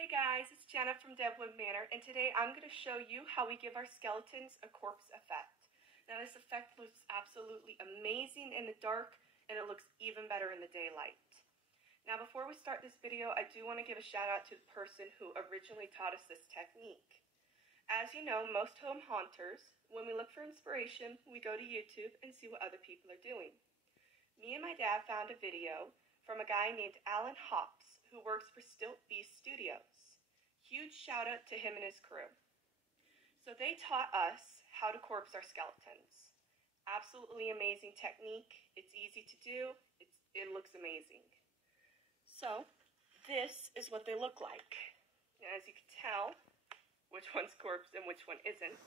Hey guys, it's Jenna from Deadwood Manor, and today I'm going to show you how we give our skeletons a corpse effect. Now this effect looks absolutely amazing in the dark, and it looks even better in the daylight. Now before we start this video, I do want to give a shout out to the person who originally taught us this technique. As you know, most home haunters, when we look for inspiration, we go to YouTube and see what other people are doing. Me and my dad found a video from a guy named Alan Hops, who works for Stilt Beast Studios. Huge shout out to him and his crew. So they taught us how to corpse our skeletons. Absolutely amazing technique. It's easy to do. It looks amazing. So this is what they look like. Now, as you can tell, which one's corpse and which one isn't.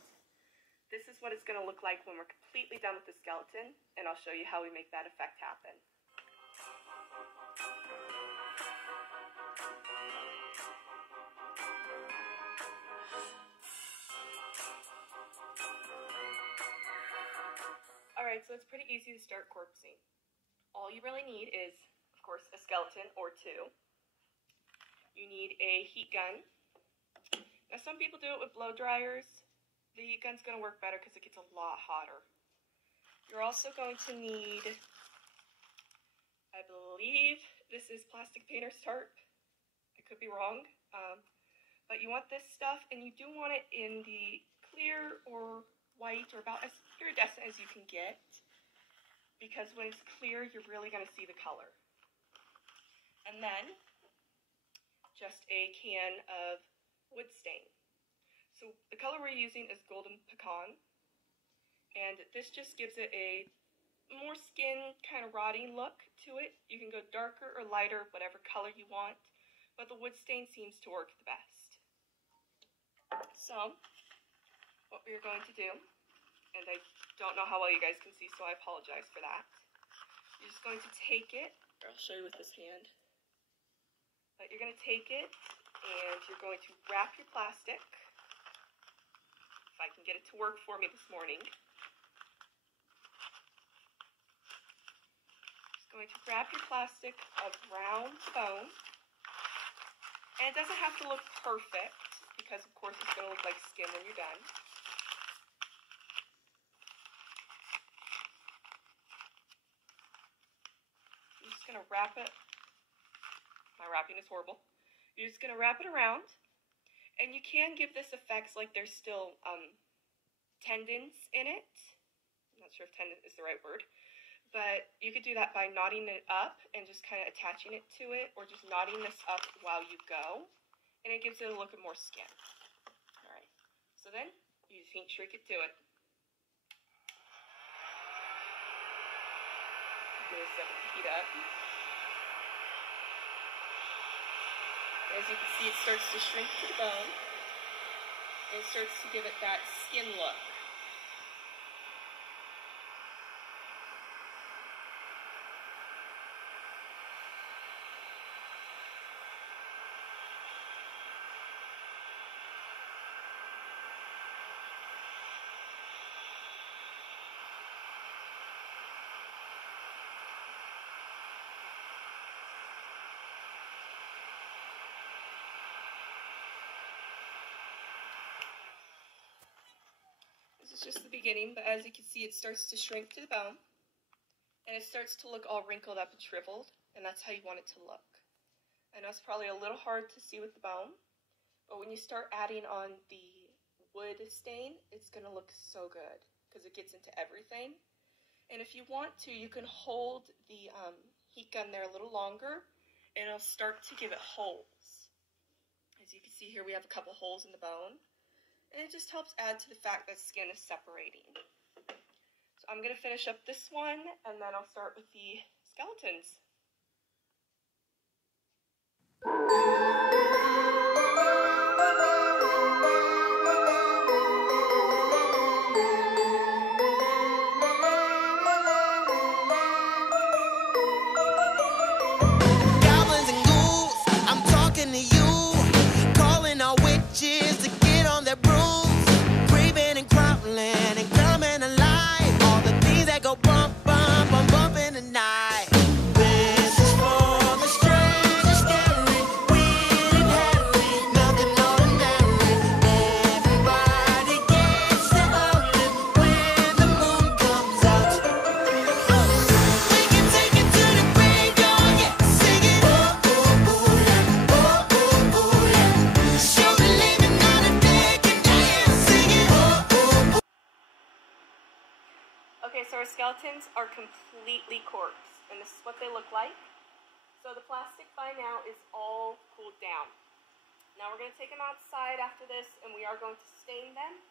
This is what it's going to look like when we're completely done with the skeleton, and I'll show you how we make that effect happen. Alright, so it's pretty easy to start corpsing. All you really need is, of course, a skeleton or two. You need a heat gun. Now some people do it with blow dryers. The heat gun's going to work better because it gets a lot hotter. You're also going to need, I believe this is plastic painter's tarp. I could be wrong. But you want this stuff, and you do want it in the clear or white, or about as iridescent as you can get, because when it's clear, you're really going to see the color. And then, just a can of wood stain. So the color we're using is golden pecan, and this just gives it a more skin kind of rotting look to it. You can go darker or lighter, whatever color you want, but the wood stain seems to work the best. So what we're going to do, and I don't know how well you guys can see, so I apologize for that. You're just going to take it, or I'll show you with this hand. But you're going to take it, and you're going to wrap your plastic. If I can get it to work for me this morning. Just going to wrap your plastic around the bone. And it doesn't have to look perfect, because of course it's going to look like skin when you're done. You're just going to wrap it. My wrapping is horrible. You're just going to wrap it around. And you can give this effects like there's still tendons in it. I'm not sure if tendon is the right word. But you could do that by knotting it up and just kind of attaching it to it, or just knotting this up while you go. And it gives it a look of more skin. Alright, so then you just heat shrink it to it. Give it some heat up. As you can see, it starts to shrink to the bone. And it starts to give it that skin look. This is just the beginning, but as you can see, it starts to shrink to the bone, and it starts to look all wrinkled up and shriveled, and that's how you want it to look. I know it's probably a little hard to see with the bone, but when you start adding on the wood stain, it's going to look so good, because it gets into everything. And if you want to, you can hold the heat gun there a little longer, and it'll start to give it holes. As you can see here, we have a couple holes in the bone. And it just helps add to the fact that skin is separating. So I'm going to finish up this one, and then I'll start with the skeletons. Goblins and ghouls, I'm talking to you, calling all witches to get on their brooms, creeping and crawling and coming alive. All the things that go bump, bump, bump, bump in the night. our skeletons are completely corpse, and this is what they look like. So the plastic by now is all cooled down. Now we're going to take them outside after this, and we are going to stain them.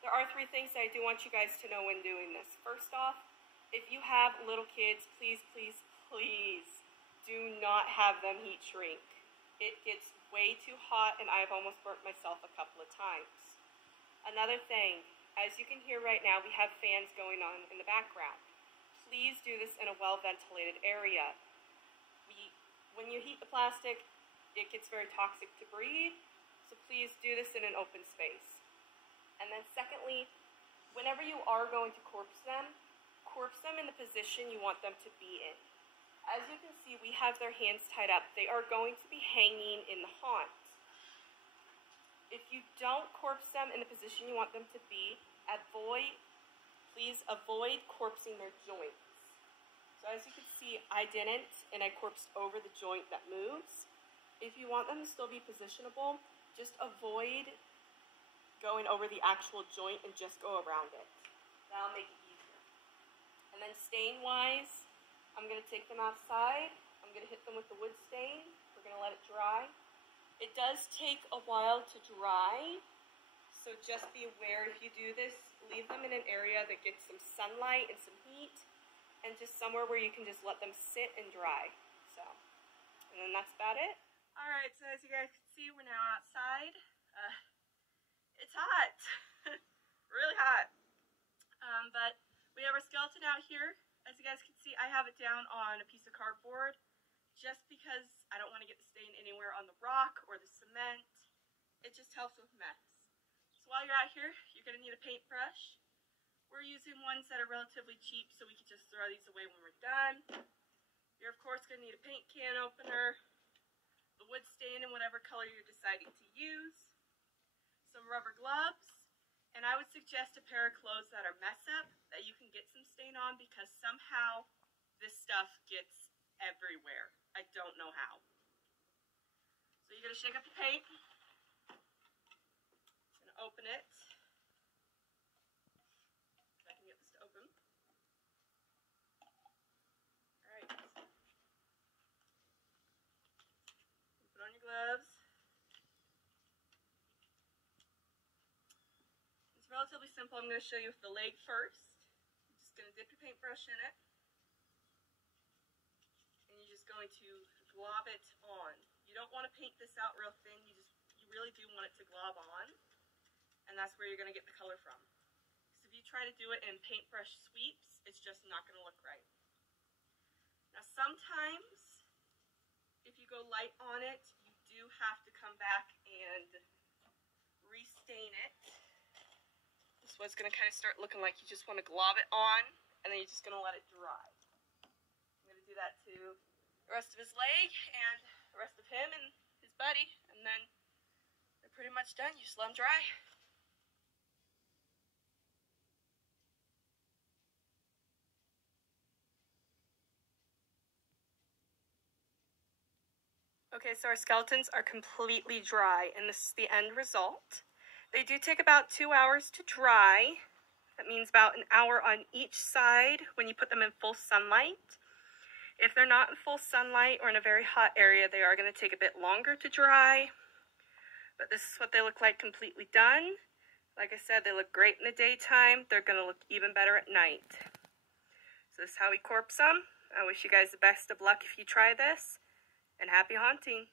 There are 3 things that I do want you guys to know when doing this. First off, if you have little kids, please, please, please do not have them heat shrink. It gets way too hot, and I've almost burnt myself a couple of times. Another thing, as you can hear right now, we have fans going on in the background. Please do this in a well-ventilated area. When you heat the plastic, it gets very toxic to breathe, so please do this in an open space. And then secondly, whenever you are going to corpse them in the position you want them to be in. As you can see, we have their hands tied up. They are going to be hanging in the haunt. If you don't corpse them in the position you want them to be, please avoid corpsing their joints. So as you can see, I didn't, and I corpsed over the joint that moves. If you want them to still be positionable, just avoid going over the actual joint and just go around it. That'll make it easier. And then stain-wise, I'm going to take them outside. I'm going to hit them with the wood stain. We're going to let it dry. It does take a while to dry, so just be aware if you do this, leave them in an area that gets some sunlight and some heat, and just somewhere where you can just let them sit and dry. So, and then that's about it. Alright, so as you guys can see, we're now outside. It's hot. Really hot. But we have our skeleton out here. As you guys can see, I have it down on a piece of cardboard just because I don't want to get the stain anywhere on the rock or the cement. It just helps with mess. So while you're out here, you're going to need a paintbrush. We're using ones that are relatively cheap, so we can just throw these away when we're done. You're of course going to need a paint can opener, the wood stain in whatever color you're deciding to use, some rubber gloves, and I would suggest a pair of clothes that are mess up that you can get some stain on, because somehow this stuff gets everywhere. I don't know how. So you're going to shake up the paint. I'm going to open it. If I can get this to open. Alright. Put on your gloves. It's relatively simple. I'm going to show you with the leg first. You're just going to dip your paintbrush in it. And you're just going to glob it on. You don't want to paint this out real thin. You really do want it to glob on. And that's where you're going to get the color from. Because if you try to do it in paintbrush sweeps, it's just not going to look right. Now sometimes, if you go light on it, you do have to come back and restain it. This one's going to kind of start looking like you just want to glob it on, and then you're just going to let it dry. I'm going to do that to the rest of his leg and the rest of him and his buddy, and then they're pretty much done. You just let them dry. Okay, so our skeletons are completely dry, and this is the end result. They do take about 2 hours to dry. That means about an hour on each side when you put them in full sunlight. If they're not in full sunlight or in a very hot area, they are going to take a bit longer to dry. But this is what they look like completely done. Like I said, they look great in the daytime. They're going to look even better at night. So this is how we corpse them. I wish you guys the best of luck if you try this. And happy haunting!